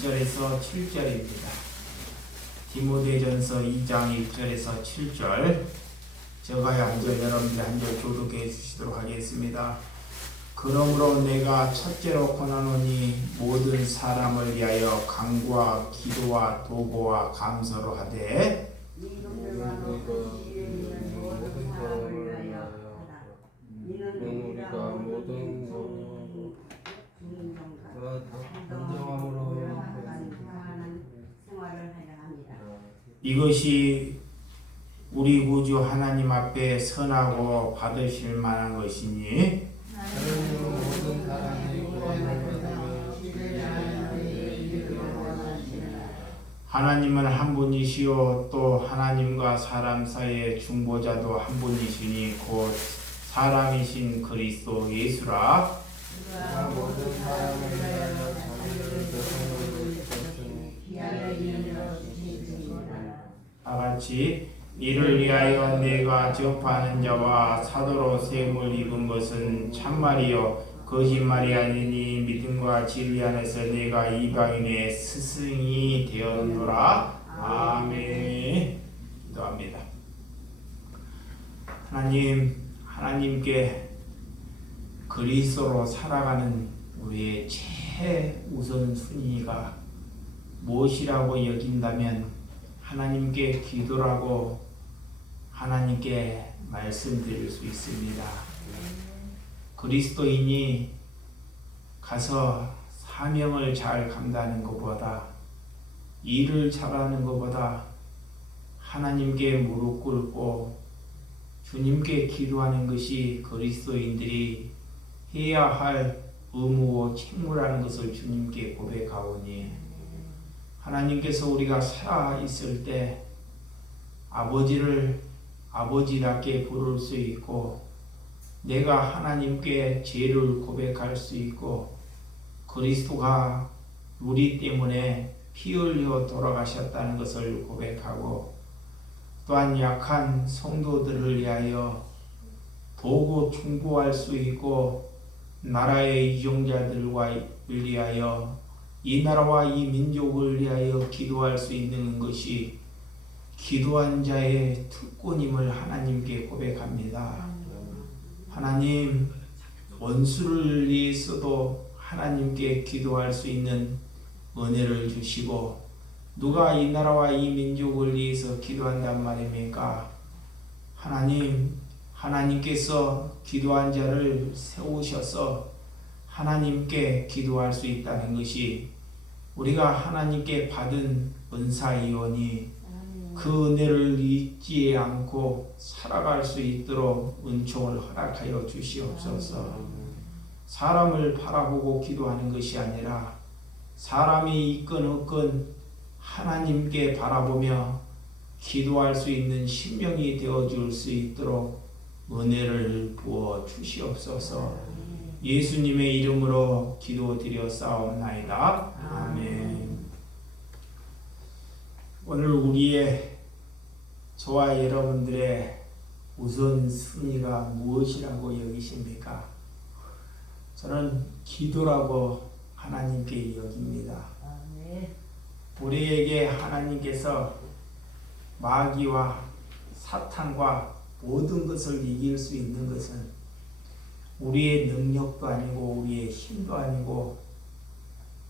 1절에서 7절입니다. 디모데전서 2장 1절에서 7절. 제가 한 절, 여러분들 한 절 교독해 주시도록 하겠습니다. 그러므로 내가 첫째로 권하노니 모든 사람을 위하여 간구와 기도와 도고와 감사로 하되 우리가 모든 정정함으로 이것이 우리 구주 하나님 앞에 선하고 받으실 만한 것이니 하나님은 한 분이시요 또 하나님과 사람 사이의 중보자도 한 분이시니 곧 사람이신 그리스도 예수라. 다같이 이를 위하여 내가 접하는 자와 사도로 세움을 입은 것은 참말이요 거짓말이 아니니 믿음과 진리 안에서 내가 이방인의 스승이 되었노라. 아멘. 기도합니다. 하나님께 그리스도로 살아가는 우리의 최우선 순위가 무엇이라고 여긴다면 하나님께 기도라고 하나님께 말씀드릴 수 있습니다. 그리스도인이 가서 사명을 잘 감당하는 것보다, 일을 잘하는 것보다 하나님께 무릎 꿇고 주님께 기도하는 것이 그리스도인들이 해야 할 의무와 책무라는 것을 주님께 고백하오니, 하나님께서 우리가 살아 있을 때 아버지를 아버지답게 부를 수 있고, 내가 하나님께 죄를 고백할 수 있고, 그리스도가 우리 때문에 피 흘려 돌아가셨다는 것을 고백하고, 또한 약한 성도들을 위하여 도고 중보할 수 있고, 나라의 이종자들과 위하여 이 나라와 이 민족을 위하여 기도할 수 있는 것이 기도한 자의 특권임을 하나님께 고백합니다. 하나님, 원수를 위해서도 하나님께 기도할 수 있는 은혜를 주시고, 누가 이 나라와 이 민족을 위해서 기도한단 말입니까? 하나님께서 기도한 자를 세우셔서 하나님께 기도할 수 있다는 것이 우리가 하나님께 받은 은사이오니, 그 은혜를 잊지 않고 살아갈 수 있도록 은총을 허락하여 주시옵소서. 사람을 바라보고 기도하는 것이 아니라 사람이 있건 없건 하나님께 바라보며 기도할 수 있는 심령이 되어줄 수 있도록 은혜를 부어 주시옵소서. 예수님의 이름으로 기도드렸사옵나이다. 아멘. 오늘 저와 여러분들의 우선순위가 무엇이라고 여기십니까? 저는 기도라고 하나님께 여깁니다. 우리에게 하나님께서 마귀와 사탄과 모든 것을 이길 수 있는 것은 우리의 능력도 아니고 우리의 힘도 아니고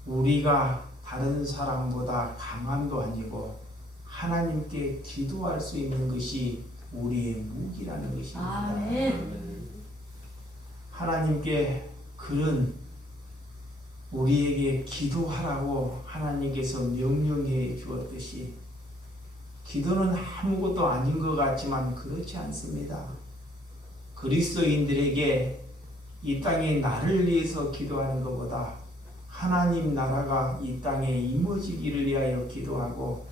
우리가 다른 사람보다 강함도 아니고 하나님께 기도할 수 있는 것이 우리의 무기라는 것입니다. 아멘. 하나님께 그런 우리에게 기도하라고 하나님께서 명령해 주었듯이 기도는 아무것도 아닌 것 같지만 그렇지 않습니다. 그리스도인들에게 이 땅에 나를 위해서 기도하는 것보다 하나님 나라가 이 땅에 이루어지기를 위하여 기도하고,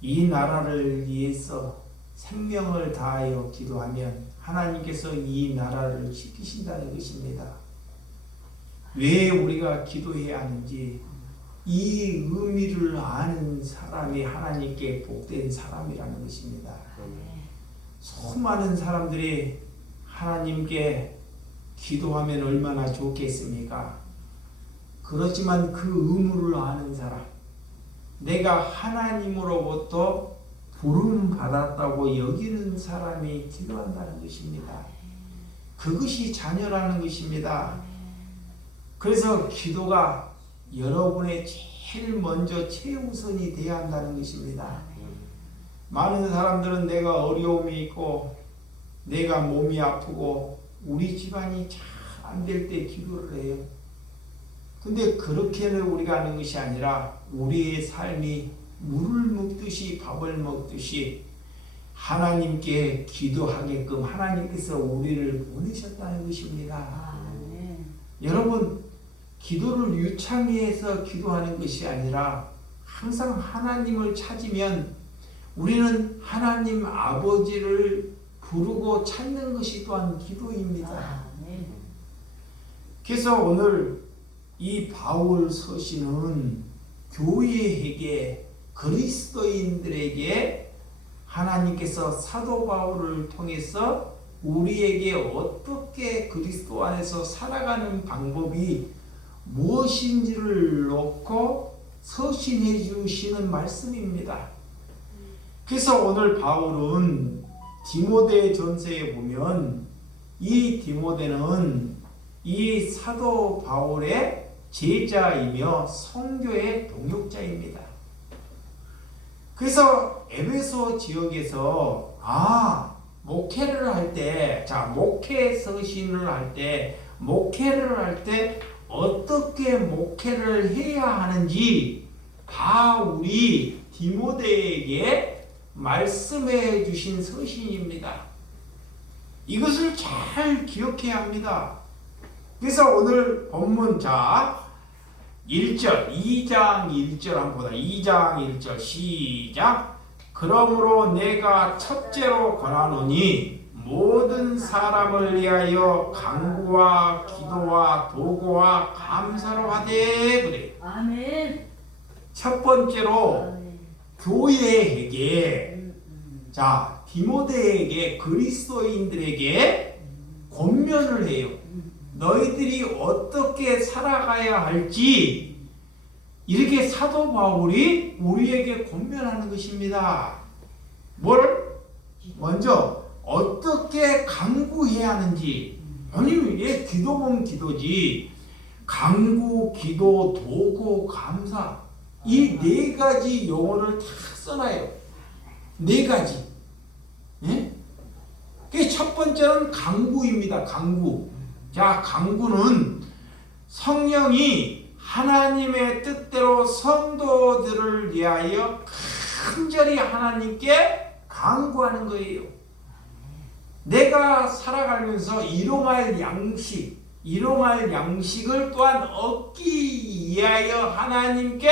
이 나라를 위해서 생명을 다하여 기도하면 하나님께서 이 나라를 지키신다는 것입니다. 왜 우리가 기도해야 하는지, 이 의미를 아는 사람이 하나님께 복된 사람이라는 것입니다. 수많은 사람들이 하나님께 기도하면 얼마나 좋겠습니까? 그렇지만 그 의무를 아는 사람, 내가 하나님으로부터 부름 받았다고 여기는 사람이 기도한다는 것입니다. 그것이 자녀라는 것입니다. 그래서 기도가 여러분의 제일 먼저 최우선이 되어야 한다는 것입니다. 많은 사람들은 내가 어려움이 있고 내가 몸이 아프고 우리 집안이 잘 안 될 때 기도를 해요. 근데 그렇게는 우리가 하는 것이 아니라 우리의 삶이 물을 먹듯이 밥을 먹듯이 하나님께 기도하게끔 하나님께서 우리를 보내셨다는 것입니다. 여러분, 기도를 유창해서 기도하는 것이 아니라 항상 하나님을 찾으면 우리는 하나님 아버지를 부르고 찾는 것이 또한 기도입니다. 그래서 오늘 이 바울 서신은 교회에게, 그리스도인들에게 하나님께서 사도 바울을 통해서 우리에게 어떻게 그리스도 안에서 살아가는 방법이 무엇인지를 놓고 서신해 주시는 말씀입니다. 그래서 오늘 바울은 디모데 전서에 보면 이 디모데는 이 사도 바울의 제자이며 성교의 동역자입니다. 그래서 에베소 지역에서 목회를 할 때, 목회 서신을 할 때, 목회를 할 때 어떻게 목회를 해야 하는지 다 우리 디모데에게 말씀해 주신 서신입니다. 이것을 잘 기억해야 합니다. 그래서 오늘 본문 1절, 2장 1절 한번 보다. 2장 1절 시작. 그러므로 내가 첫째로 권하노니 모든 사람을 위하여 간구와 기도와 도구와 감사로 하되 그래. 아멘. 첫 번째로 교회에게, 디모데에게, 그리스도인들에게 권면을 해요. 너희들이 어떻게 살아가야 할지 이렇게 사도 바울이 우리에게 권면하는 것입니다. 먼저 어떻게 간구해야 하는지. 아니, 기도면 기도지. 간구, 기도, 도구, 감사, 이 네 가지 용어를 다 써놔요. 네 가지. 첫 번째는 간구입니다. 간구. 간구는 성령이 하나님의 뜻대로 성도들을 위하여 간절히 하나님께 간구하는 거예요. 내가 살아가면서 일용할 양식을 또한 얻기 위하여 하나님께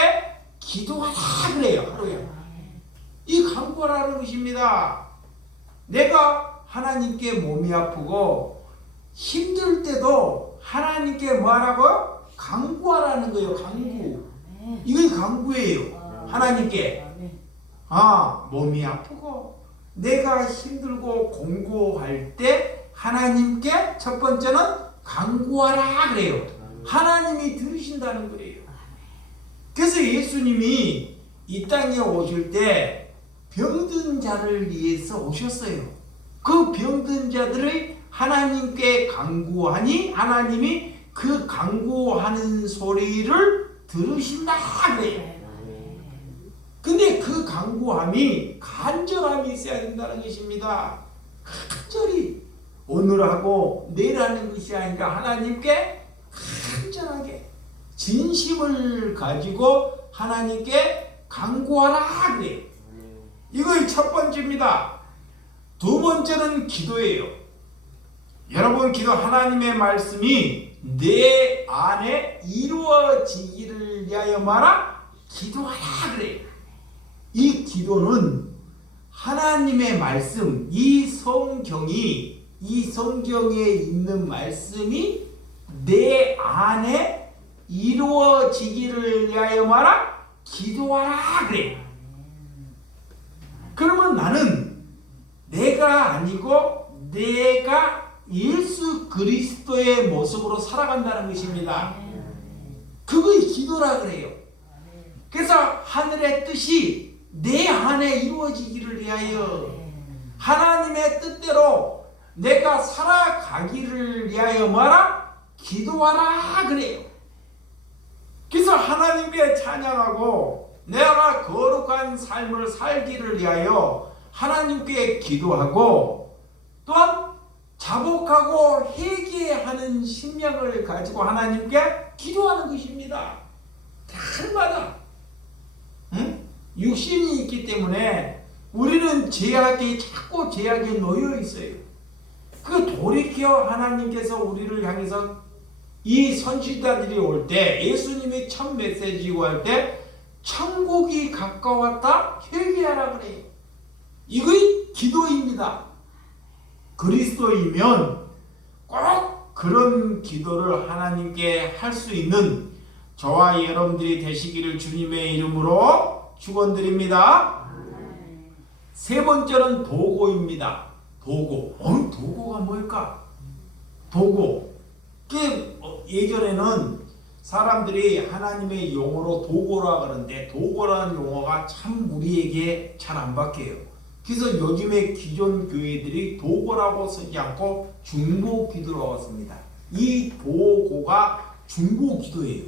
기도하라 그래요. 하루에. 이 간구하라는 것입니다. 내가 하나님께 몸이 아프고 힘들 때도 하나님께 뭐하라고? 간구하라는 거예요. 간구. 이건 간구예요. 하나님께. 몸이 아프고 내가 힘들고 공고할 때 하나님께 첫 번째는 간구하라 그래요. 하나님이 들으신다는 거예요. 그래서 예수님이 이 땅에 오실 때 병든 자를 위해서 오셨어요. 그 병든 자들의 하나님께 간구하니 하나님이 그 간구하는 소리를 들으신다 그래요. 근데 그 간구함이 간절함이 있어야 된다는 것입니다. 간절히 오늘하고 내일 하는 것이 아니라 하나님께 간절하게 진심을 가지고 하나님께 간구하라 그래요. 이거 첫 번째입니다. 두 번째는 기도예요. 여러분, 기도, 하나님의 말씀이 내 안에 이루어지기를 위하여 말아 기도하라 그래요. 이 기도는 하나님의 말씀, 이 성경에 있는 말씀이 내 안에 이루어지기를 위하여 말아 기도하라 그래요. 그러면 나는 내가 아니고 내가 예수 그리스도의 모습으로 살아간다는 것입니다. 그거이 기도라 그래요. 그래서 하늘의 뜻이 내 안에 이루어지기를 위하여 하나님의 뜻대로 내가 살아가기를 위하여 뭐라? 기도하라 그래요. 그래서 하나님께 찬양하고 내가 거룩한 삶을 살기를 위하여 하나님께 기도하고 또한 자복하고 회개하는 심령을 가지고 하나님께 기도하는 것입니다. 날마다 육신이 있기 때문에 우리는 자꾸 죄악에 놓여 있어요. 그 돌이켜 하나님께서 우리를 향해서 이 선지자들이 올 때 예수님이 첫 메시지고 할 때 천국이 가까웠다 회개하라 그래요. 이거의 기도입니다. 그리스도이면 꼭 그런 기도를 하나님께 할 수 있는 저와 여러분들이 되시기를 주님의 이름으로 축원드립니다. 세 번째는 도고입니다. 도고. 도고가 뭘까? 도고. 예전에는 사람들이 하나님의 용어로 도고라 그러는데 도고라는 용어가 참 우리에게 잘 안 박혀요. 그래서 요즘에 기존 교회들이 도고라고 쓰지 않고 중보기도라고 씁니다. 이 도고가 중보기도예요.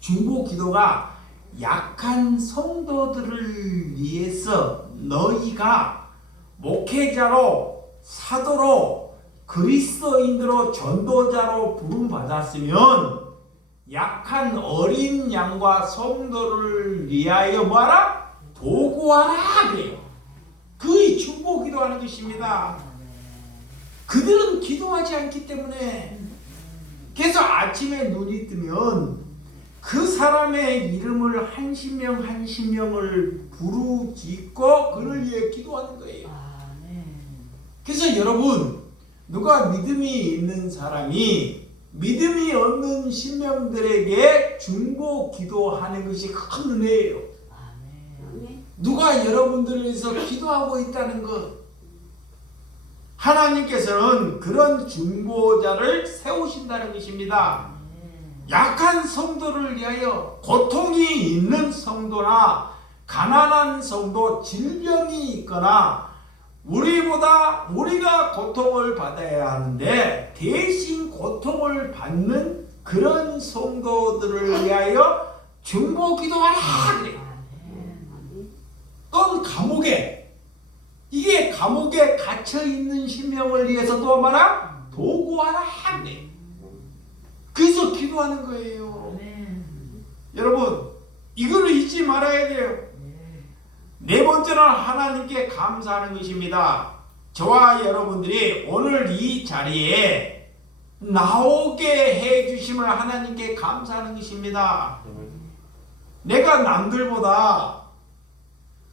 중보기도가 약한 성도들을 위해서 너희가 목회자로 사도로 그리스도인으로 전도자로 부름받았으면 약한 어린 양과 성도를 위하여 뭐하라? 도구하라 그래요. 그의 중보기도하는 것입니다. 그들은 기도하지 않기 때문에 그래서 아침에 눈이 뜨면 그 사람의 이름을 한 신명 한 신명을 부르짖고 그를 위해 기도하는 거예요. 그래서 여러분 누가 믿음이 있는 사람이 믿음이 없는 신명들에게 중보 기도하는 것이 큰 은혜예요. 누가 여러분들을 위해서 기도하고 있다는 것, 하나님께서는 그런 중보자를 세우신다는 것입니다. 약한 성도를 위하여 고통이 있는 성도나 가난한 성도, 질병이 있거나 우리가 고통을 받아야 하는데 대신 고통을 받는 그런 성도들을 위하여 중보 기도하라 그래요. 또 감옥에 갇혀있는 신명을 위해서 또 말아 도구하라 그래요. 그래서 기도하는 거예요. 여러분 이거를 잊지 말아야 돼요. 네 번째는 하나님께 감사하는 것입니다. 저와 여러분들이 오늘 이 자리에 나오게 해주심을 하나님께 감사하는 것입니다. 내가 남들보다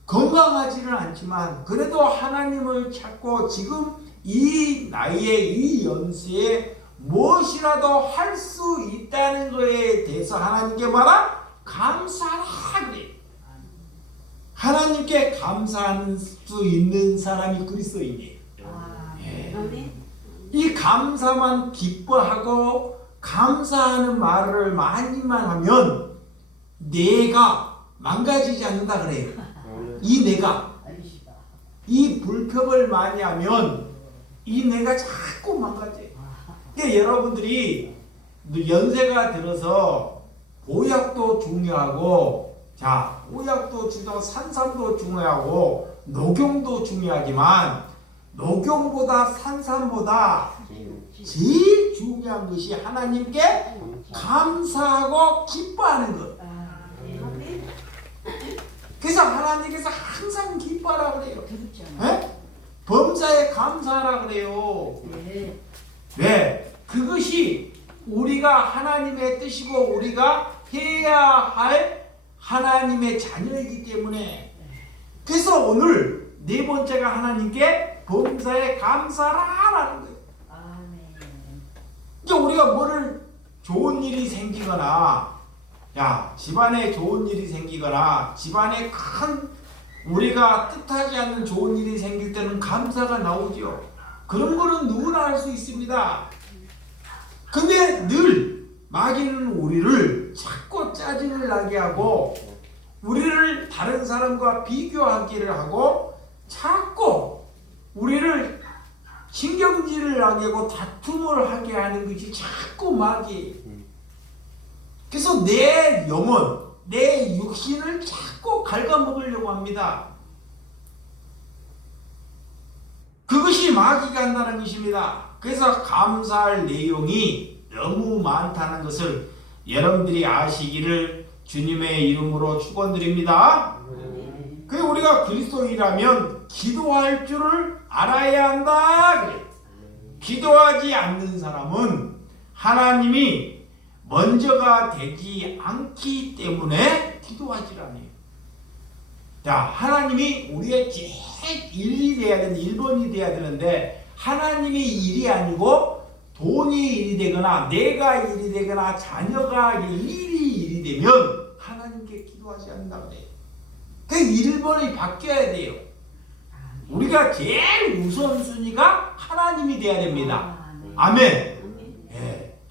건강하지는 않지만 그래도 하나님을 찾고 지금 이 나이에 이 연세에 무엇이라도 할 수 있다는 것에 대해서 하나님께 말아 감사하라 그래. 하나님께 감사할 수 있는 사람이 그리스도인이에요. 이 감사만 기뻐하고 감사하는 말을 많이만 하면 내가 망가지지 않는다 그래요. 이 내가 이 불평을 많이 하면 이 내가 자꾸 망가져요. 그러니까 여러분들이 연세가 들어서 보약도 중요하고 보약도 중요하고 산삼도 중요하고 녹용도 중요하지만 녹용보다 산삼보다 제일 중요한 것이 하나님께 감사하고 기뻐하는 것. 그래서 하나님께서 항상 기뻐하라 그래요. 범사에 감사하라 그래요. 네, 그것이 우리가 하나님의 뜻이고 우리가 해야 할 하나님의 자녀이기 때문에 그래서 오늘 네 번째가 하나님께 범사에 감사하라는 거예요. 이제 우리가 뭐를 좋은 일이 생기거나 집안에 좋은 일이 생기거나 집안에 큰 우리가 뜻하지 않는 좋은 일이 생길 때는 감사가 나오죠. 그런 거는 누구나 할 수 있습니다. 근데 늘 마귀는 우리를 자꾸 짜증을 나게 하고 우리를 다른 사람과 비교하기를 하고 자꾸 우리를 신경질을 하게 하고 다툼을 하게 하는 것이 자꾸 마귀. 그래서 내 영혼, 내 육신을 자꾸 갉아먹으려고 합니다. 그것이 마귀가 한다는 것입니다. 그래서 감사할 내용이 너무 많다는 것을 여러분들이 아시기를 주님의 이름으로 축원드립니다. 그 우리가 그리스도인이라면 기도할 줄을 알아야 한다. 그래. 기도하지 않는 사람은 하나님이 먼저가 되지 않기 때문에 기도하지 않아요. 자, 하나님이 우리의 제일 일이 돼야 되는 1번이 돼야 되는데 하나님의 일이 아니고 돈이 일이 되거나 내가 일이 되거나 자녀가 일이 되면 하나님께 기도하지 않는다 그래요. 그 1번이 바뀌어야 돼요. 우리가 제일 우선순위가 하나님이 돼야 됩니다. 아멘.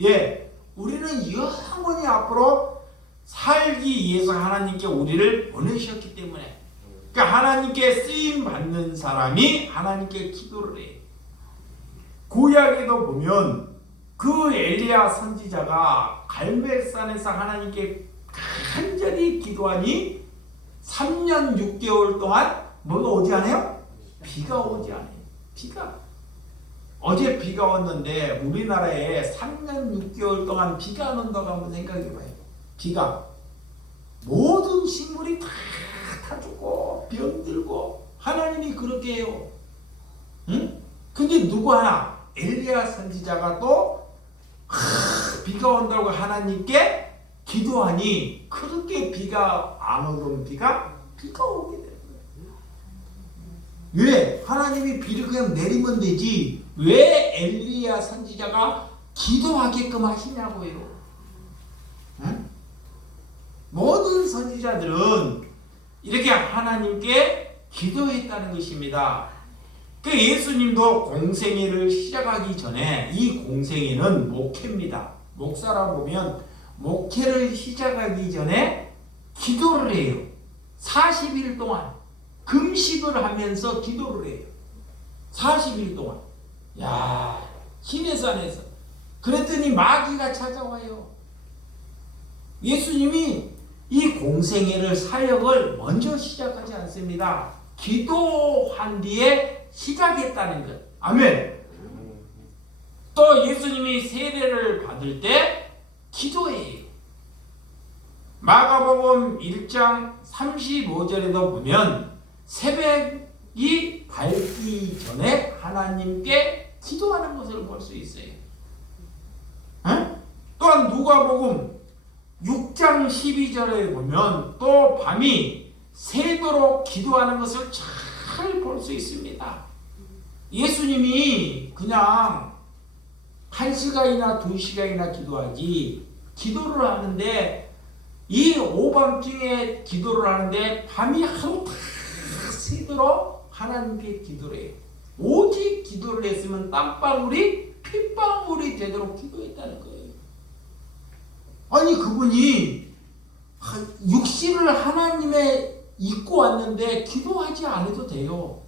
예. 우리는 영원히 앞으로 살기 위해서 하나님께 우리를 보내셨기 때문에 그러니까 하나님께 쓰임 받는 사람이 하나님께 기도를 해요. 구약에도 보면 그 엘리야 선지자가 갈멜산에서 하나님께 간절히 기도하니 3년 6개월 동안 뭐가 오지 않아요? 비가 오지 않아요. 비가. 어제 비가 왔는데 우리나라에 3년 6개월 동안 비가 안 온다고 한번 생각해봐요. 비가. 모든 식물이 다 죽고 병들고 하나님이 그렇게 해요. 응? 근데 누구 하나 엘리야 선지자가 또 비가 온다고 하나님께 기도하니 그렇게 비가 안 오던 비가 오게 되는 거예요. 왜? 하나님이 비를 그냥 내리면 되지 왜 엘리야 선지자가 기도하게끔 하시냐고요. 응? 모든 선지자들은 이렇게 하나님께 기도했다는 것입니다. 그 예수님도 공생애를 시작하기 전에 이 공생애는 목회입니다. 목사라 보면 목회를 시작하기 전에 기도를 해요. 40일 동안 금식을 하면서 기도를 해요. 40일 동안. 야, 시내산에서. 그랬더니 마귀가 찾아와요. 예수님이 이 공생애를 사역을 먼저 시작하지 않습니다. 기도한 뒤에 시작했다는 것. 아멘. 또 예수님이 세례를 받을 때 기도해요. 마가복음 1장 35절에도 보면 새벽이 밝기 전에 하나님께 기도하는 것을 볼 수 있어요. 또한 누가복음 6장 12절에 보면 또 밤이 새도록 기도하는 것을 잘 볼 수 있습니다. 예수님이 그냥 1시간이나 2시간이나 기도하지 기도를 하는데 이 오밤중에 기도를 하는데 밤이 하루 다 새도록 하나님께 기도를 해요. 오직 기도를 했으면 땀방울이 핏방울이 되도록 기도했다는 거예요. 아니 그분이 육신을 하나님의 입고 왔는데 기도하지 않아도 돼요.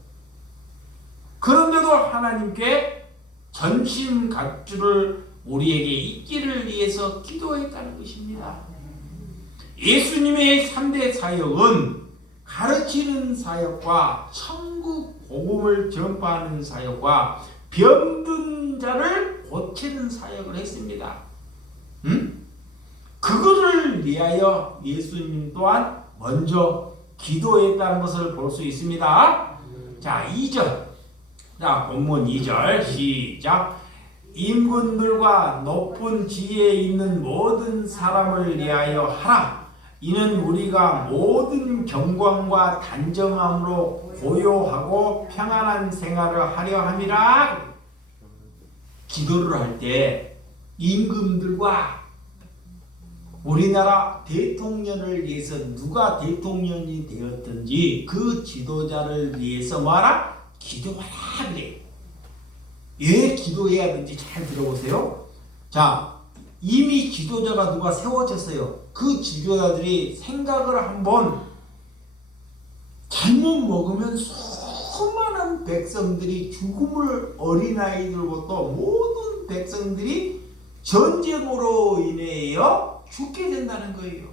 그런데도 하나님께 전신갑주를 우리에게 있기를 위해서 기도했다는 것입니다. 예수님의 3대 사역은 가르치는 사역과 천국 복음을 전파하는 사역과 병든 자를 고치는 사역을 했습니다. 그거를 위하여 예수님 또한 먼저 기도했다는 것을 볼 수 있습니다. 자, 2절. 자, 본문 2절 시작. 임금들과 높은 지혜에 있는 모든 사람을 위하여 하라. 이는 우리가 모든 경광과 단정함으로 고요하고 평안한 생활을 하려 함이라. 기도를 할 때 임금들과 우리나라 대통령을 위해서 누가 대통령이 되었든지 그 지도자를 위해서 뭐하라? 기도하라 그래. 왜 기도해야 하는지 잘 들어보세요. 자, 이미 지도자가 누가 세워졌어요. 그 지도자들이 생각을 한번 잘못 먹으면 수많은 백성들이 죽음을 어린아이들부터 모든 백성들이 전쟁으로 인해여 죽게 된다는 거예요.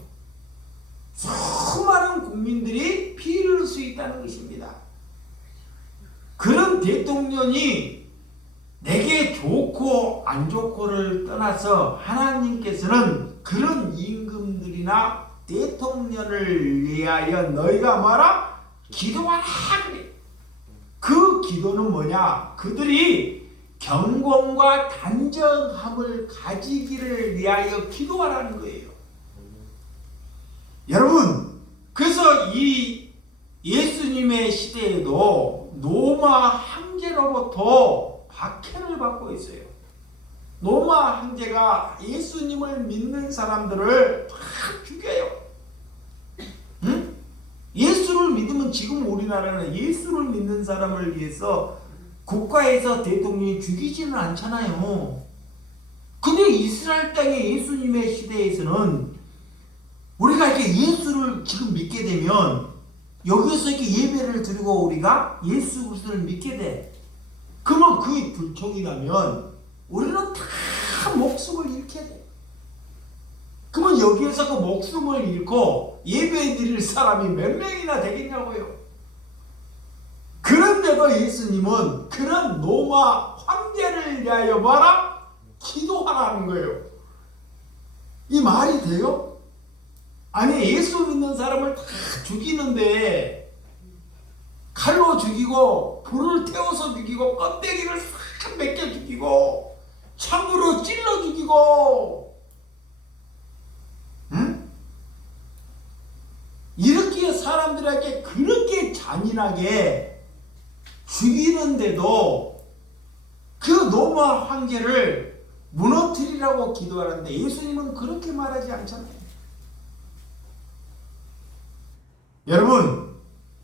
수많은 국민들이 피해를 볼 수 있다는 것입니다. 그런 대통령이 내게 좋고 안 좋고를 떠나서 하나님께서는 그런 임금들이나 대통령을 위하여 너희가 뭐라? 기도하라 그래. 그 기도는 뭐냐? 그들이 경건과 단정함을 가지기를 위하여 기도하라는 거예요. 여러분, 그래서 이 예수님의 시대에도 로마 황제로부터 박해를 받고 있어요. 로마 황제가 예수님을 믿는 사람들을 다 죽여요. 응? 예수를 믿으면 지금 우리나라는 예수를 믿는 사람을 위해서 국가에서 대통령이 죽이지는 않잖아요. 근데 이스라엘 땅의 예수님의 시대에서는 우리가 이렇게 예수를 지금 믿게 되면 여기서 이렇게 예배를 드리고 우리가 예수 그리스도를 믿게 돼. 그러면 그게 불통이라면 우리는 다 목숨을 잃게 돼. 그러면 여기에서 그 목숨을 잃고 예배 드릴 사람이 몇 명이나 되겠냐고요. 그런데도 예수님은 그런 로마 황제를 위하여 봐라 기도하라는 거예요. 이 말이 돼요? 아니 예수 믿는 사람을 다 죽이는데 칼로 죽이고 불을 태워서 죽이고 껍데기를 싹 벗겨 죽이고 창으로 찔러 죽이고 응? 이렇게 사람들에게 그렇게 잔인하게 죽이는데도 그 로마 황제를 무너뜨리라고 기도하는데 예수님은 그렇게 말하지 않잖아요. 여러분,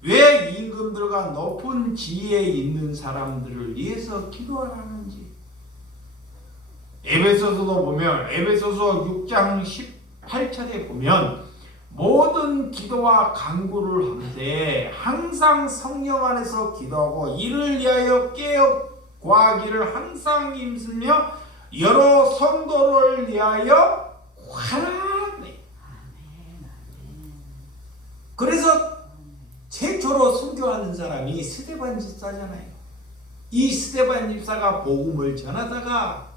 왜 임금들과 높은 지위에 있는 사람들을 위해서 기도하라는지 에베소서도 보면 에베소서 6장 18절에 보면 모든 기도와 간구를 하되 항상 성령 안에서 기도하고 이를 위하여 깨어 구하기를 항상 힘쓰며 여러 성도를 위하여 구하라. 그래서 최초로 선교하는 사람이 스데반 집사잖아요. 이 스데반 집사가 복음을 전하다가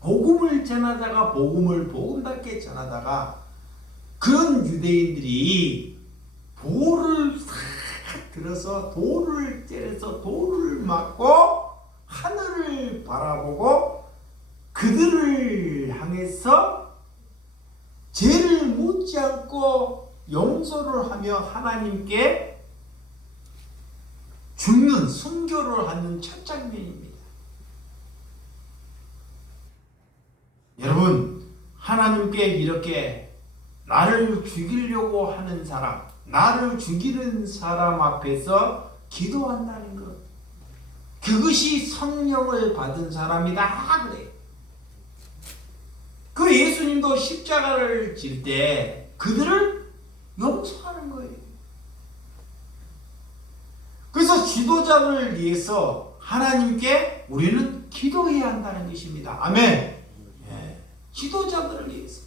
복음을 복음답게 전하다가 그런 유대인들이 돌을 싹 들어서 돌을 때려서 돌을 맞고 하늘을 바라보고 그들을 향해서 죄를 묻지 않고 용서를 하며 하나님께 죽는 순교를 하는 첫 장면입니다. 여러분, 하나님께 이렇게 나를 죽이려고 하는 사람, 나를 죽이는 사람 앞에서 기도한다는 것, 그것이 성령을 받은 사람이다 그래. 그 예수님도 십자가를 질 때 그들을 용서하는 거예요. 그래서 지도자를 위해서 하나님께 우리는 기도해야 한다는 것입니다. 아멘. 예. 지도자들을 위해서.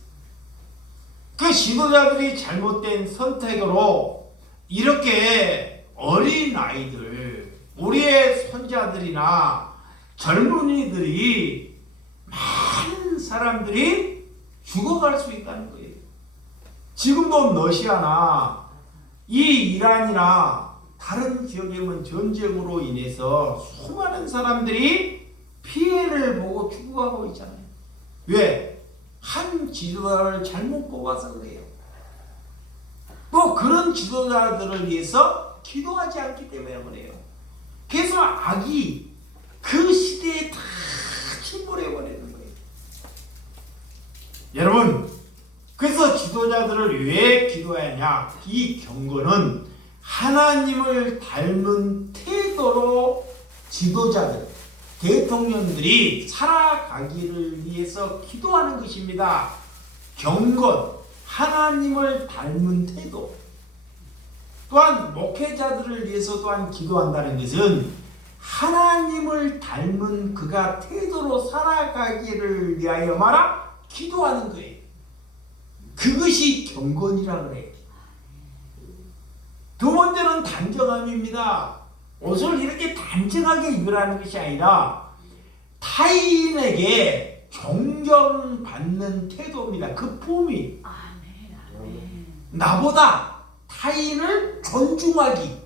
그 지도자들이 잘못된 선택으로 이렇게 어린 아이들, 우리의 손자들이나 젊은이들이 많은 사람들이 죽어갈 수 있다는 거예요. 지금도 러시아나 이 이란이나 다른 지역에 있는 전쟁으로 인해서 수많은 사람들이 피해를 보고 죽어가고 있잖아요. 왜? 한 지도자를 잘못 뽑아서 그래요. 또 그런 지도자들을 위해서 기도하지 않기 때문에 그래요. 그래서 악이 그 시대에 다 침몰해버리는 거예요. 여러분, 그래서 지도자들을 왜 기도하냐? 이 경고는 하나님을 닮은 태도로 지도자들, 대통령들이 살아가기를 위해서 기도하는 것입니다. 경건, 하나님을 닮은 태도, 또한 목회자들을 위해서 또한 기도한다는 것은 하나님을 닮은 그가 태도로 살아가기를 위하여 말아 기도하는 거예요. 그것이 경건이라 그래요. 두 번째는 단정함입니다. 옷을 이렇게 단정하게 입으라는 것이 아니라 타인에게 존경받는 태도입니다. 그 품이 나보다 타인을 존중하기.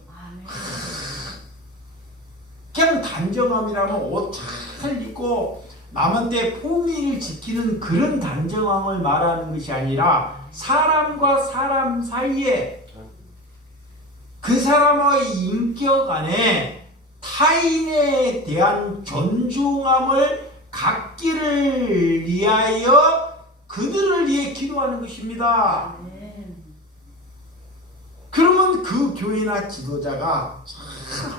그냥 단정함이라면 옷 잘 입고 남한테 품위를 지키는 그런 단정함을 말하는 것이 아니라 사람과 사람 사이에 그 사람의 인격 안에 타인에 대한 존중함을 갖기를 위하여 그들을 위해 기도하는 것입니다. 그러면 그 교회나 지도자가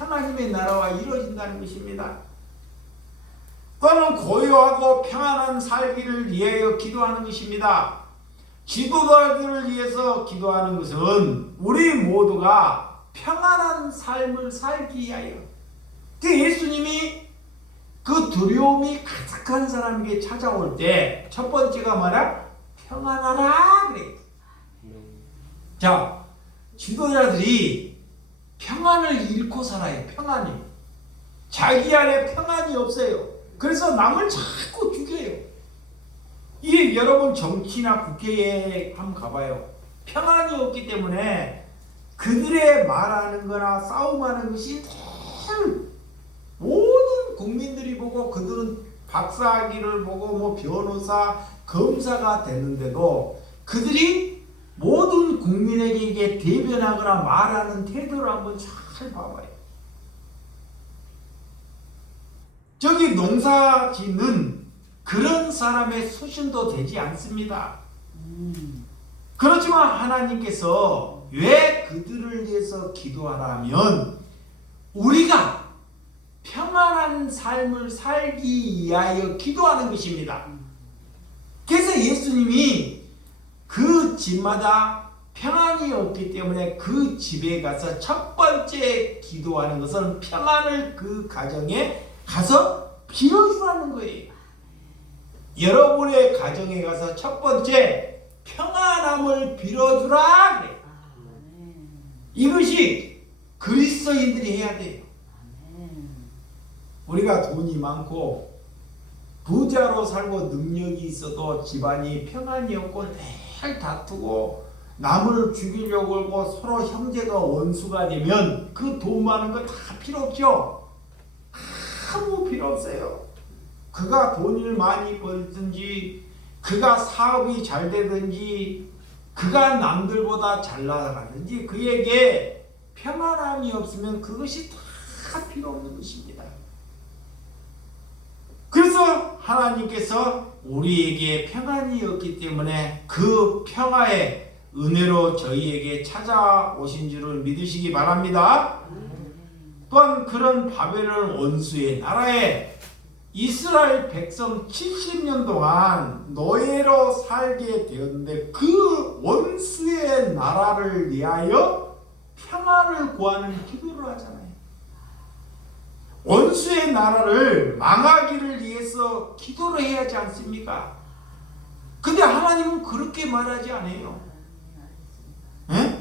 하나님의 나라와 이루어진다는 것입니다. 또한 고요하고 평안한 살기를 위하여 기도하는 것입니다. 지도자들을 위해서 기도하는 것은 우리 모두가 평안한 삶을 살기 위하여. 예수님이 그 두려움이 가득한 사람에게 찾아올 때 첫 번째가 뭐라? 평안하라 그래. 자, 지도자들이 평안을 잃고 살아요. 평안이. 자기 안에 평안이 없어요. 그래서 남을 자꾸 죽여요. 이게 여러분 정치나 국회에 한번 가봐요. 평안이 없기 때문에 그들의 말하는 거나 싸움하는 것이 모든 국민들이 보고 그들은 박사학위를 보고 뭐 변호사, 검사가 됐는데도 그들이 모든 국민에게 이게 대변하거나 말하는 태도를 한번 잘 봐봐요. 저기 농사 짓는 그런 사람의 수준도 되지 않습니다. 그렇지만 하나님께서 왜 그들을 위해서 기도하라면 우리가 평안한 삶을 살기 위하여 기도하는 것입니다. 그래서 예수님이 그 집마다 평안이 없기 때문에 그 집에 가서 첫 번째 기도하는 것은 평안을 그 가정에 가서 빌어주라는 거예요. 여러분의 가정에 가서 첫 번째 평안함을 빌어주라 그래요. 이것이 그리스도인들이 해야 돼요. 우리가 돈이 많고 부자로 살고 능력이 있어도 집안이 평안이 없고 늘 다투고 남을 죽이려고 하고 서로 형제가 원수가 되면 그 돈 많은 거 다 필요 없죠. 아무 필요 없어요. 그가 돈을 많이 벌든지 그가 사업이 잘 되든지 그가 남들보다 잘 나가든지 그에게 평안함이 없으면 그것이 다 필요 없는 것입니다. 그래서 하나님께서 우리에게 평안이 없기 때문에 그 평화의 은혜로 저희에게 찾아오신 줄을 믿으시기 바랍니다. 또한 그런 바벨론 원수의 나라에 이스라엘 백성 70년 동안 노예로 살게 되었는데 그 원수의 나라를 위하여 평안을 구하는 기도를 하잖아요. 원수의 나라를 망하기를 위해서 기도를 해야 하지 않습니까? 근데 하나님은 그렇게 말하지 않아요. 에?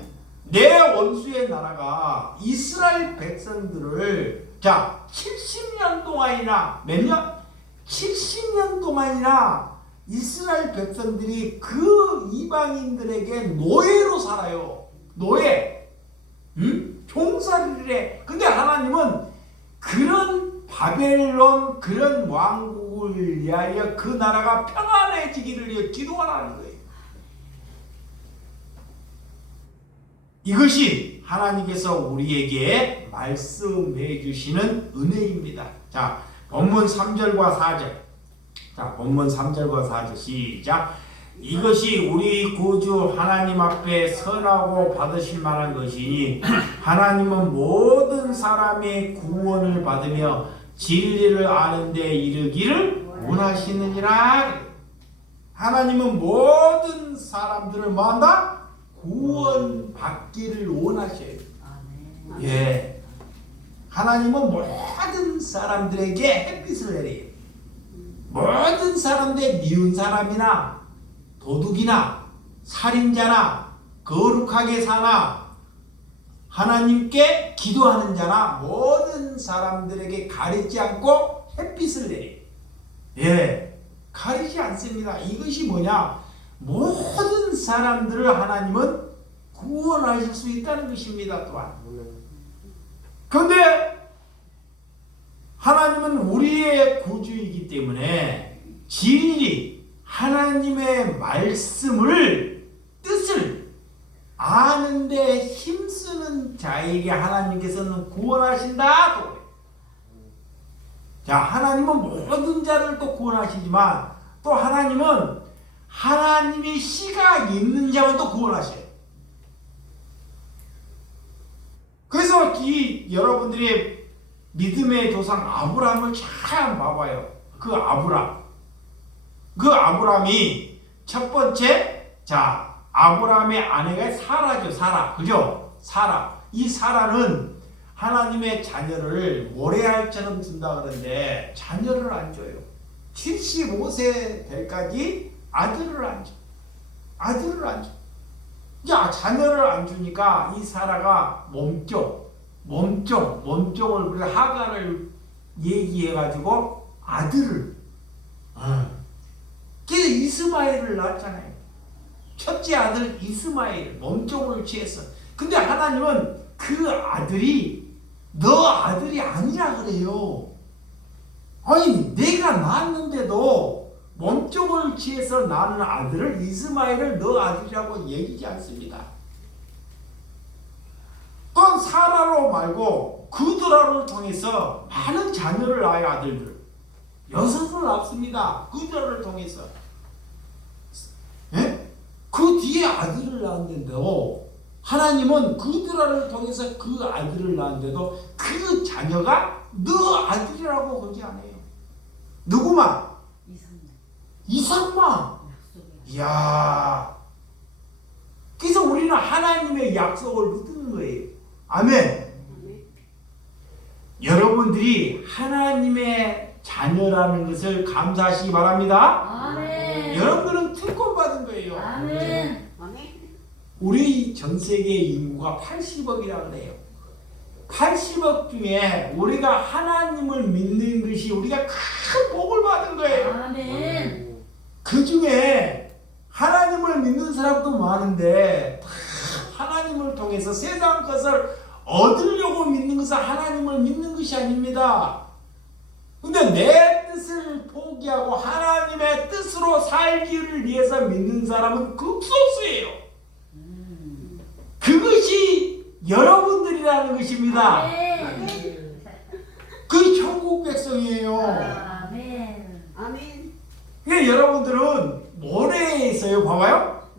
내 원수의 나라가 이스라엘 백성들을 70년 동안이나 몇 년? 70년 동안이나 이스라엘 백성들이 그 이방인들에게 노예로 살아요. 노예. 종살이를 해. 근데 하나님은 그런 바벨론 그런 왕국을 위하여 그 나라가 평안해지기를 위해 기도하라는 거예요. 이것이 하나님께서 우리에게 말씀해 주시는 은혜입니다. 자, 본문 3절과 4절. 자, 본문 3절과 4절 시작. 이것이 우리 구주 하나님 앞에 선하고 받으실 만한 것이니 하나님은 모든 사람의 구원을 받으며 진리를 아는 데 이르기를 원하시느니라. 하나님은 모든 사람들을 뭐한다? 구원받기를 원하셔요. 예. 하나님은 모든 사람들에게 햇빛을 내려요. 모든 사람들, 미운 사람이나 도둑이나 살인자나 거룩하게 사나 하나님께 기도하는 자나 모든 사람들에게 가리지 않고 햇빛을 내려요. 예, 가리지 않습니다. 이것이 뭐냐? 모든 사람들을 하나님은 구원하실 수 있다는 것입니다. 또한. 그런데 하나님은 우리의 구주이기 때문에 진리, 하나님의 말씀을, 뜻을 아는데 힘쓰는 자에게 하나님께서는 구원하신다. 자, 하나님은 모든 자를 또 구원하시지만 또 하나님은 하나님이 씨가 있는 자만 또 구원하셔요. 그래서 이 여러분들이 믿음의 조상 아브라함을 잘 봐봐요. 그 아브라함이 첫 번째, 자, 아브라함의 아내가 사라죠. 사라. 그죠? 사라. 이 사라는 하나님의 자녀를 모래알처럼 준다 그러는데 자녀를 안 줘요. 75세 될까지 아들을 안 줘. 야, 자녀를 안 주니까 이 사라가 몸종을 그래서 하가를 얘기해가지고 아들을 그래서 이스마엘을 낳았잖아요. 첫째 아들 이스마엘 몸종을 취해서. 근데 하나님은 그 아들이 너 아들이 아니라 그래요. 아니 내가 낳았는데도 몸종을 취해서 낳는 아들을 이스마엘을 너 아들이라고 얘기하지 않습니다. 또한 사라로 말고 그드라를 통해서 많은 자녀를 낳아요. 아들들 6을 낳습니다. 그드라를 통해서. 예? 그 뒤에 아들을 낳았는데도 하나님은 그드라를 통해서 그 아들을 낳았는데도 그 자녀가 너 아들이라고 그러지 않아요. 누구만? 이삭만. 이야. 그래서 우리는 하나님의 약속을 믿는 거예요. 아멘. 여러분들이 하나님의 자녀라는 것을 감사하시기 바랍니다. 아멘. 여러분들은 특권 받은 거예요. 아멘. 우리 전 세계 인구가 80억이라고 그래요. 80억 중에 우리가 하나님을 믿는 것이 우리가 큰 복을 받은 거예요. 아멘. 그 중에 하나님을 믿는 사람도 많은데 하나님을 통해서 세상 것을 얻으려고 믿는 것은 하나님을 믿는 것이 아닙니다. 근데 내 뜻을 포기하고 하나님의 뜻으로 살기를 위해서 믿는 사람은 극소수예요. 그것이 여러분들이라는 것입니다. 아멘. 그 천국 백성이에요. 아멘. 그러니까 여러분들은 모래에서요, 봐봐요.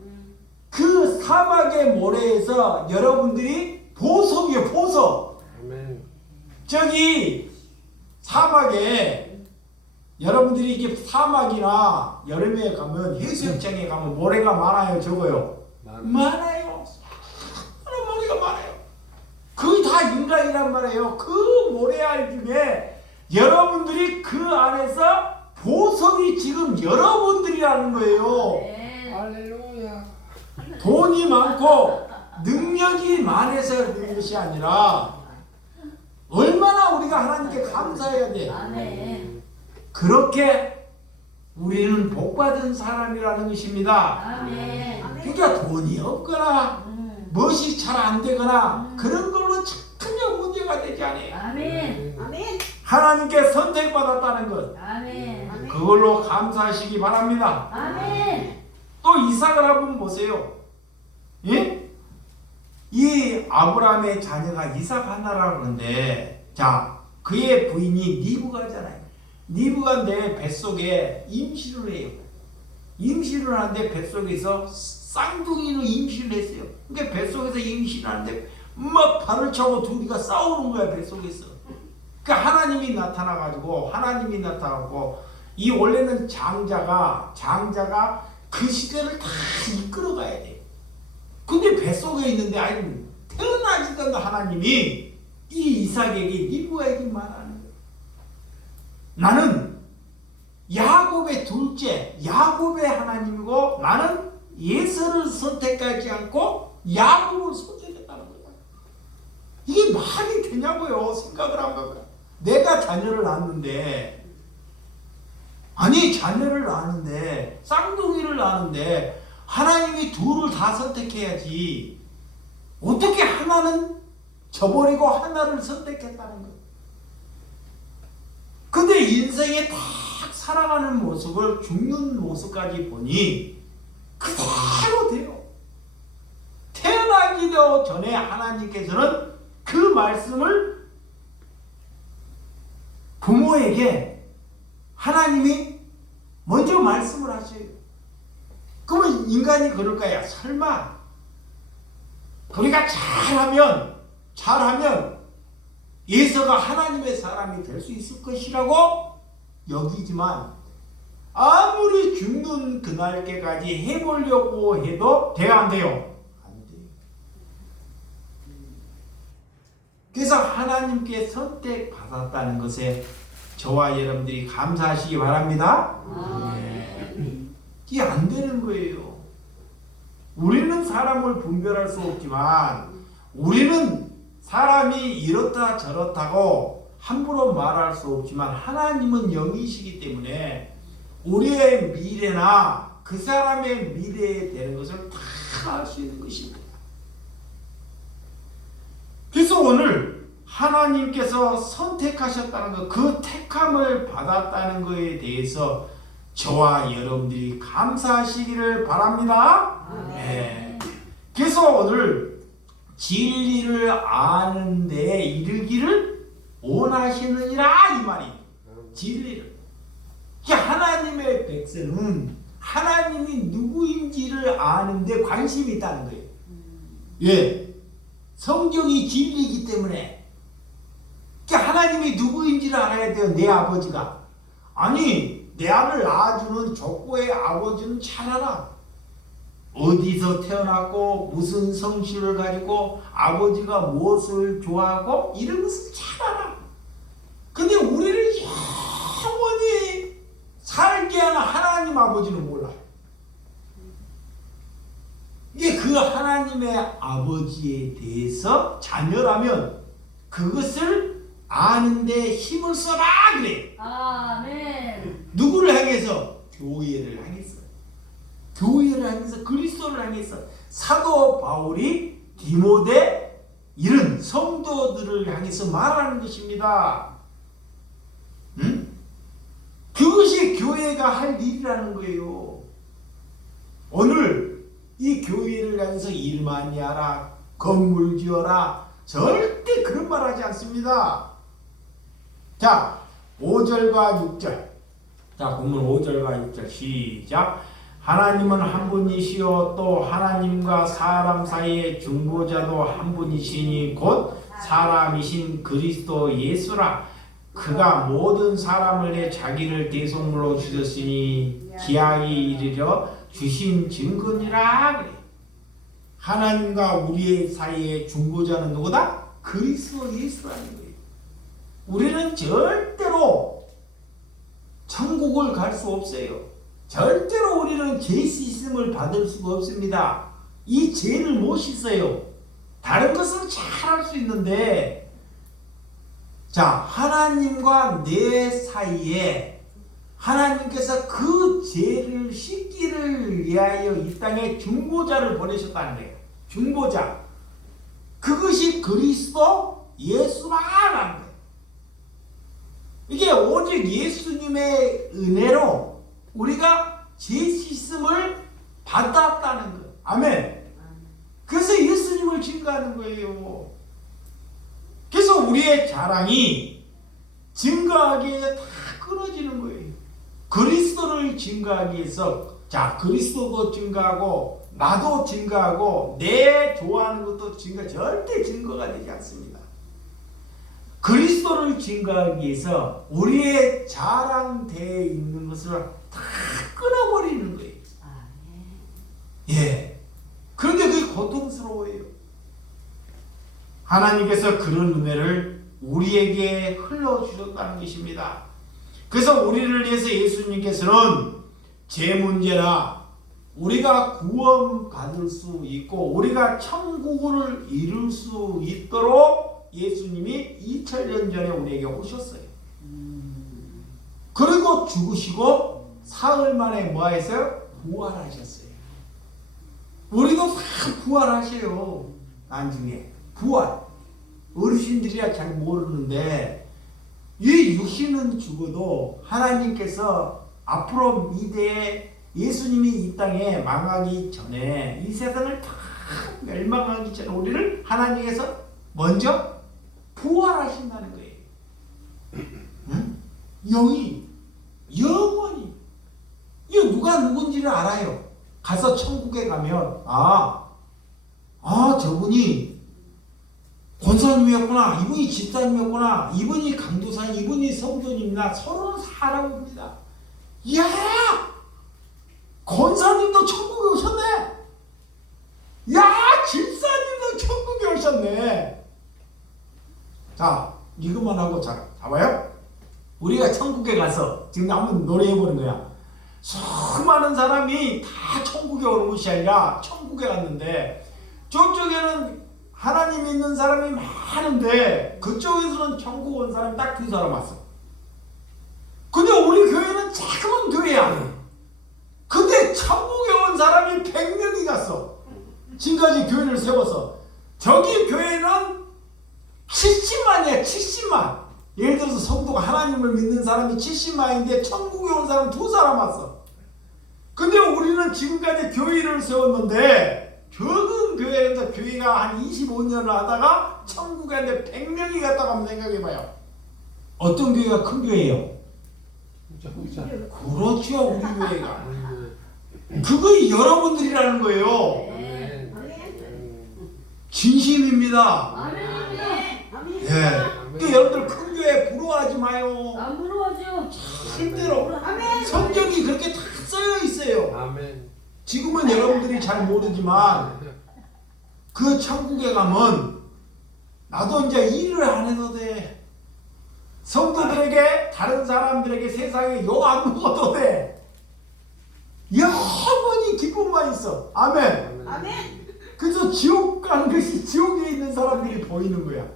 그 사막의 모래에서 여러분들이 보석이에요, 보석. 아멘. 저기 사막에 여러분들이 이렇게 사막이나 여름에 가면 해수욕장에 가면 모래가 많아요, 적어요? 많아요. 모래가 많아요. 그게 다 인간이란 말이에요. 그 모래알 중에 여러분들이 그 안에서 보석이 지금 여러분들이라는 거예요. 할렐루야. 돈이 많고 능력이 많아서 그런 것이 아니라 얼마나 우리가 하나님께 감사해야 돼. 아멘. 그렇게 우리는 복받은 사람이라는 것입니다. 아멘. 그러니까 돈이 없거나 무엇이 잘 안 되거나 그런 걸로 전혀 문제가 되지 않아요. 아멘. 하나님께 선택받았다는 것, 아멘. 그걸로 감사하시기 바랍니다. 아멘. 또 이삭을 한번 보세요. 예? 이 아브라함의 자녀가 이삭 하나라고 그러는데, 자, 그의 부인이 니브가잖아요. 니브가 내 뱃속에 임신을 해요. 임신을 하는데 뱃속에서 쌍둥이로 임신을 했어요. 그러니까 뱃속에서 임신하는데 막 발을 차고 둘이가 싸우는 거야, 뱃속에서. 그러니까 하나님이 나타나고 이 원래는 장자가 그 시대를 다 이끌어가야 돼. 근데 뱃속에 있는데 아니 태어나지도 않은 하나님이 이 이삭에게 리브가에게 말하는 거예요. 나는 야곱의 둘째, 야곱의 하나님이고 나는 예서를 선택하지 않고 야곱을 선택했다는 거야. 이게 말이 되냐고요. 생각을 한번. 내가 자녀를 낳는데 쌍둥이를 낳는데 하나님이 둘을 다 선택해야지. 어떻게 하나는 저버리고 하나를 선택했다는 거예요. 근데 인생에 딱 살아가는 모습을 죽는 모습까지 보니 그대로 돼요. 태어나기도 전에 하나님께서는 그 말씀을 부모에게 하나님이 먼저 말씀을 하셔요. 그러면 인간이 그럴 거야. 설마 우리가 잘하면 예서가 하나님의 사람이 될 수 있을 것이라고 여기지만 아무리 죽는 그날께까지 해보려고 해도 돼요, 안 돼요? 안 돼요. 그래서 하나님께 선택받았다는 것에 저와 여러분들이 감사하시기 바랍니다. 이게 안 되는 거예요. 우리는 사람을 분별할 수 없지만 우리는 사람이 이렇다 저렇다고 함부로 말할 수 없지만 하나님은 영이시기 때문에 우리의 미래나 그 사람의 미래에 되는 것을 다 알 수 있는 것입니다. 그래서 오늘 하나님께서 선택하셨다는 것, 그 택함을 받았다는 것에 대해서 저와 여러분들이 감사하시기를 바랍니다. 네. 그래서 오늘 진리를 아는 데 이르기를 원하시느니라 이 말이. 진리를. 하나님의 백성은 하나님이 누구인지를 아는 데 관심이 있다는 거예요. 예. 성경이 진리이기 때문에 하나님이 누구인지를 알아야 돼요. 내 아버지가. 아니 내 아들 낳아주는 족보의 아버지는 잘 알아. 어디서 태어났고 무슨 성씨를 가지고 아버지가 무엇을 좋아하고 이런 것을 잘 알아. 근데 우리를 영원히 살게 하는 하나님 아버지는 몰라. 이게 그 하나님의 아버지에 대해서 자녀라면 그것을 아는데 힘을 써라 그래. 아멘. 누구를 향해서? 교회를 향해서. 교회를 향해서, 그리스도를 향해서. 사도 바울이 디모데 이런 성도들을 향해서 말하는 것입니다. 응? 그것이 교회가 할 일이라는 거예요. 오늘 이 교회를 향해서 일 많이 하라, 건물 지어라, 절대 그런 말 하지 않습니다. 자, 5절과 6절. 자, 본문 5절과 6절 시작. 하나님은 한 분이시요 또 하나님과 사람 사이의 중보자도 한 분이시니 곧 사람이신 그리스도 예수라. 그가 모든 사람을 내 자기를 대속물로 주셨으니 기약이 이르려 주신 증거니라 그래. 하나님과 우리의 사이의 중보자는 누구다? 그리스도 예수라는 거예요. 우리는 절대로 천국을 갈 수 없어요. 절대로 우리는 죄 씻음을 받을 수가 없습니다. 이 죄를 못 씻어요. 다른 것은 잘 할 수 있는데 자, 하나님과 내 사이에 하나님께서 그 죄를 씻기를 위하여 이 땅에 중보자를 보내셨다는 거예요. 중보자. 그것이 그리스도 예수라는 거예요. 이게 오직 예수님의 은혜로 우리가 죄 씻음을 받았다는 거예요. 아멘. 그래서 예수님을 증거하는 거예요. 그래서 우리의 자랑이 증거하기에 다 끊어지는 거예요. 그리스도를 증거하기 위해서 자, 그리스도도 증거하고 나도 증거하고 내 좋아하는 것도 증거, 절대 증거가 되지 않습니다. 그리스도를 증거하기 위해서 우리의 자랑되어 있는 것을 다 끊어버리는 거예요. 예. 그런데 그게 고통스러워요. 하나님께서 그런 은혜를 우리에게 흘러주셨다는 것입니다. 그래서 우리를 위해서 예수님께서는 제 문제나 우리가 구원받을 수 있고 우리가 천국을 이룰 수 있도록 예수님이 2000년 전에 우리에게 오셨어요. 그리고 죽으시고 사흘 만에 뭐 했어요? 부활하셨어요. 우리도 다 부활하셔요. 나중에 부활. 어르신들이야 잘 모르는데 이 육신은 죽어도 하나님께서 앞으로 미래에 예수님이 이 땅에 망하기 전에 이 세상을 다 멸망하기 전에 우리를 하나님께서 먼저 부활하신다는 거예요. 응? 영원히 이거 누가 누군지를 알아요. 가서 천국에 가면 저분이 권사님이었구나, 이분이 집사님이었구나, 이분이 강도사님, 이분이 성도님이나 서로 알아봅니다. 이야, 권사님도 천국에 오셨네. 야, 집사님도 천국에 오셨네. 자, 이것만 하고 잡아요. 우리가 천국에 가서 지금 한번 노래해보는 거야. 수많은 사람이 다 천국에 오는 것이 아니라 천국에 갔는데 저쪽에는 하나님 믿는 사람이 많은데 그쪽에서는 천국 온 사람이 딱 2사람 왔어. 근데 우리 교회는 작은 교회야. 근데 천국에 온 사람이 100명이 갔어. 지금까지 교회를 세워서. 저기 교회는 70만이야. 70만. 예를 들어서 성도가 하나님을 믿는 사람이 70만인데 천국에 온 사람 2사람 왔어. 근데 우리는 지금까지 교회를 세웠는데 적은 교회에서 교회가 한 25년을 하다가 천국에 왔는데 100명이 갔다고 한번 생각해봐요. 어떤 교회가 큰 교회예요? 그렇죠. 우리 교회가. 그거 여러분들이라는 거예요. 진심입니다. 예. 그러니까 여러분들 큰 교회 부러워하지 마요. 안 부러워져. 실제로 성경이 그렇게 다 쓰여 있어요. 지금은 여러분들이 잘 모르지만 그 천국에 가면 나도 이제 일을 안 해도 돼. 성도들에게 다른 사람들에게 세상에 욕 안 먹어도 돼. 영원히 기쁨만 있어. 아멘. 그래서 지옥 가는 것이 지옥에 있는 사람들이 보이는 거야.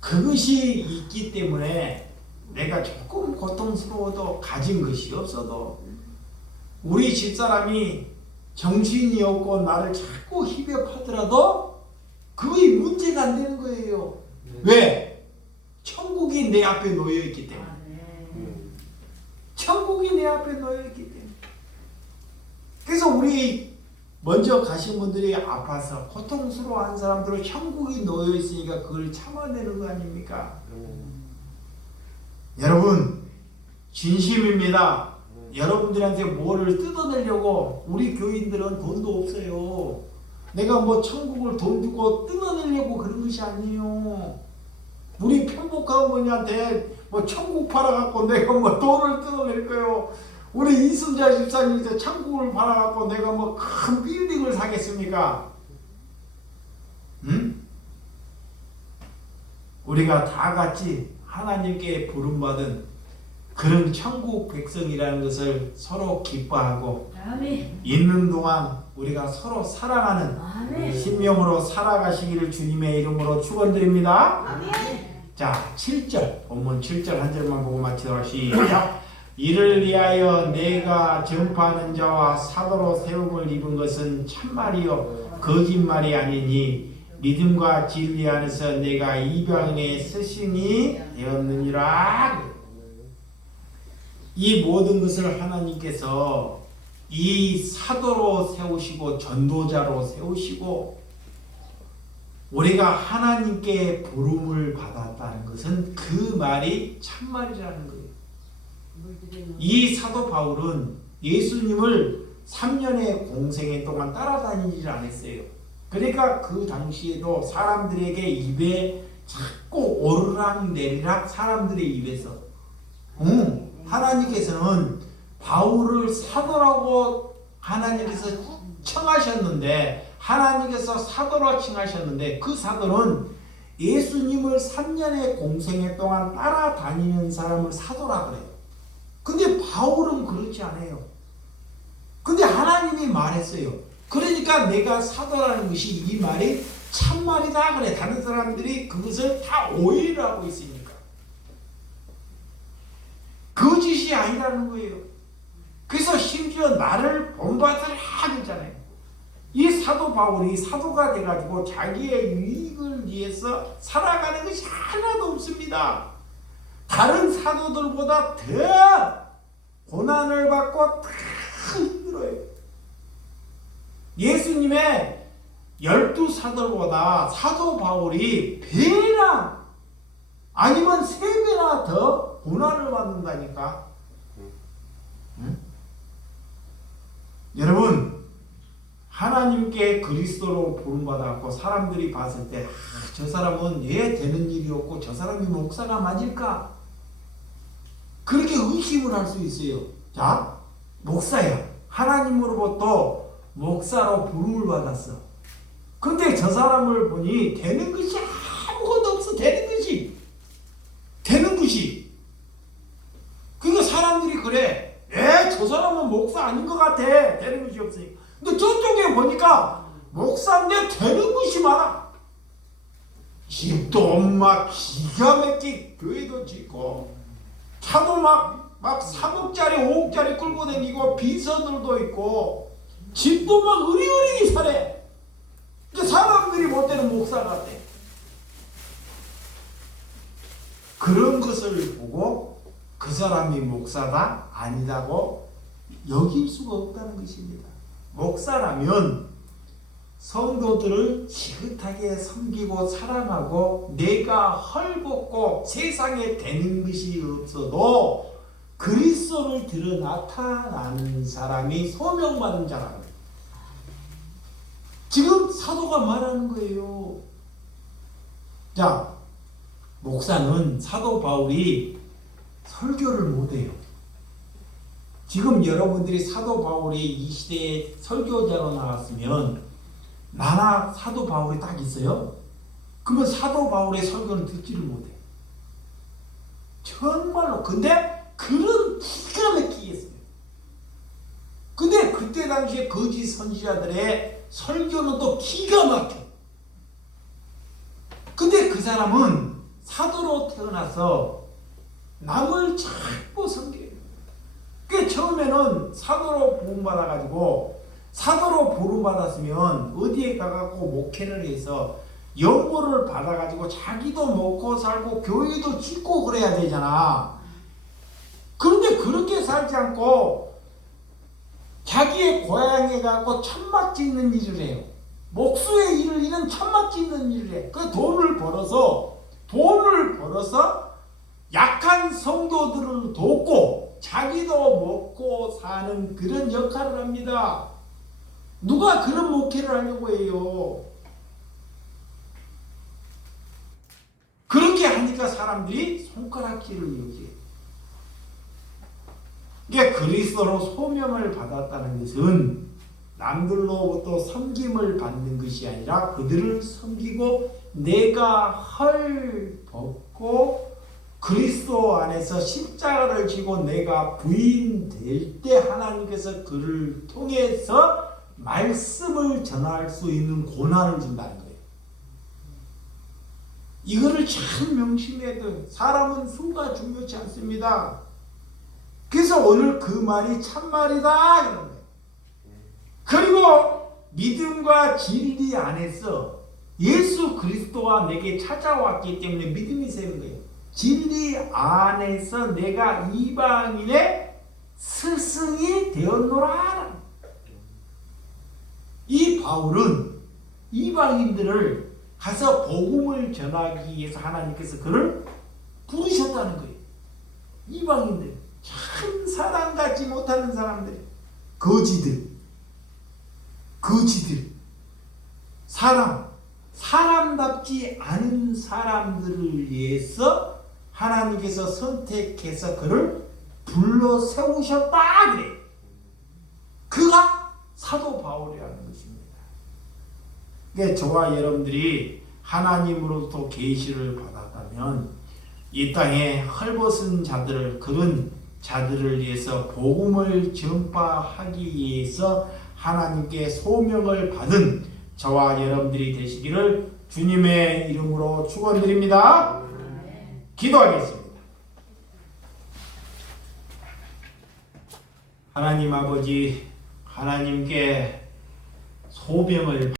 그것이 있기 때문에 내가 조금 고통스러워도 가진 것이 없어도 우리 집사람이 정신이 없고 나를 자꾸 희벽하더라도 그게 문제가 안 되는 거예요. 왜? 천국이 내 앞에 놓여있기 때문에. 천국이 내 앞에 놓여있기 때문에. 그래서 우리 먼저 가신 분들이 아파서 고통스러워한 사람들은 천국이 놓여있으니까 그걸 참아내는 거 아닙니까? 여러분 진심입니다. 여러분들한테 뭐를 뜯어내려고. 우리 교인들은 돈도 없어요. 내가 뭐 천국을 돈 주고 뜯어내려고 그런 것이 아니에요. 우리 편복한 어머니한테 뭐 천국 팔아갖고 내가 뭐 돈을 뜯어낼 거예요. 우리 이순자 집사님한테 천국을 팔아갖고 내가 뭐 큰 빌딩을 사겠습니까? 응? 우리가 다 같이 하나님께 부름받은 그런 천국 백성이라는 것을 서로 기뻐하고 있는 동안 우리가 서로 사랑하는 신명으로 살아가시기를 주님의 이름으로 축원드립니다. 자, 7절 본문 7절 한 절만 보고 마치도록 시작. 이를 위하여 내가 전파하는 자와 사도로 세움을 입은 것은 참말이요 거짓말이 아니니 믿음과 진리 안에서 내가 이방인의 스승이 되었느니라. 이 모든 것을 하나님께서 이 사도로 세우시고 전도자로 세우시고 우리가 하나님께 부름을 받았다는 것은 그 말이 참말이라는 거예요. 이 사도 바울은 예수님을 3년의 공생애 동안 따라다니질 않았어요. 그러니까 그 당시에도 사람들에게 입에 자꾸 오르락 내리락 사람들의 입에서 하나님께서는 바울을 사도라고 하나님께서 청하셨는데 하나님께서 사도로 칭하셨는데 그 사도는 예수님을 3년의 공생애 동안 따라다니는 사람을 사도라 그래요. 근데 바울은 그렇지 않아요. 근데 하나님이 말했어요. 그러니까 내가 사도라는 것이 이 말이 참말이다 그래. 다른 사람들이 그것을 다 오해를 하고 있으니까. 거짓이 아니라는 거예요. 그래서 심지어 나를 본받으라 하잖아요. 이 사도 바울이 사도가 돼가지고 자기의 유익을 위해서 살아가는 것이 하나도 없습니다. 다른 사도들보다 더 고난을 받고 더 힘들어요. 예수님의 12사도보다 사도 바울이 배나 아니면 3배나 더 고난을 받는다니까. 응? 여러분 하나님께 그리스도로 부름받았고 사람들이 봤을 때 저 사람은 왜 되는 일이 없고 저 사람이 목사가 맞을까? 그렇게 의심을 할 수 있어요. 자, 목사야. 하나님으로부터 목사로 부름을 받았어. 근데 저 사람을 보니 되는 것이 아무것도 없어. 되는 것이. 그러니까 사람들이 그래. 저 사람은 목사 아닌 것 같아. 되는 것이 없으니까. 근데 저쪽에 보니까 목사인데 되는 것이 많아. 집도 막 기가 막히게 교회도 짓고 차도 막 3억짜리 5억짜리 끌고 다니고 비서들도 있고 집도 막 으리으리 사래. 사람들이 볼 때는 목사 같아. 그런 것을 보고 그 사람이 목사다 아니다고 여길 수가 없다는 것입니다. 목사라면 성도들을 지긋하게 섬기고 사랑하고 내가 헐벗고 세상에 되는 것이 없어도 그리스도를 들어 나타나는 사람이 소명받은 자라는 거예요. 지금 사도가 말하는 거예요. 자, 목사는 사도 바울이 설교를 못해요. 지금 여러분들이 사도 바울이 이 시대에 설교자로 나왔으면 나나 사도 바울이 딱 있어요? 그러면 사도 바울의 설교는 듣지를 못해. 정말로. 근데 그런 기가 막히게 했어요. 근데 그때 당시에 거짓 선지자들의 설교는 또 기가 막혀. 근데 그 사람은 사도로 태어나서 남을 자꾸 섬겨요. 그 처음에는 사도로 부름받아가지고 사도로 부름받았으면 어디에 가갖고 목회를 해서 연보를 받아가지고 자기도 먹고 살고 교회도 짓고 그래야 되잖아. 그런데 그렇게 살지 않고 자기의 고향에 가고 천막 짓는 일을 해요. 목수의 일을 이런 천막 짓는 일을 해. 그 돈을 벌어서 약한 성도들을 돕고 자기도 먹고 사는 그런 역할을 합니다. 누가 그런 목회를 하려고 해요? 그렇게 하니까 사람들이 손가락질을 여기요. 이게 그리스도로 소명을 받았다는 것은 남들로부터 섬김을 받는 것이 아니라 그들을 섬기고 내가 헐벗고 그리스도 안에서 십자가를 지고 내가 부인될 때 하나님께서 그를 통해서 말씀을 전할 수 있는 고난을 준다는 거예요. 이거를 참 명심해야 돼요. 사람은 수가 중요치 않습니다. 그래서 오늘 그 말이 참말이다 이런 거예요. 그리고 믿음과 진리 안에서 예수 그리스도가 내게 찾아왔기 때문에 믿음이 세는 거예요. 진리 안에서 내가 이방인의 스승이 되었노라. 이 바울은 이방인들을 가서 복음을 전하기 위해서 하나님께서 그를 부르셨다는 거예요. 이방인들, 참 사람 같지 못하는 사람들, 거지들, 사람 사람답지 않은 사람들을 위해서 하나님께서 선택해서 그를 불러 세우셨다 그래. 그가 사도 바울이라는 것입니다. 그러니까 저와 여러분들이 하나님으로부터 계시를 받았다면 이 땅에 헐벗은 자들을, 그런 자들을 위해서 복음을 전파하기 위해서 하나님께 소명을 받은 저와 여러분들이 되시기를 주님의 이름으로 축원드립니다. 기도하겠습니다. 하나님 아버지, 하나님께 소명을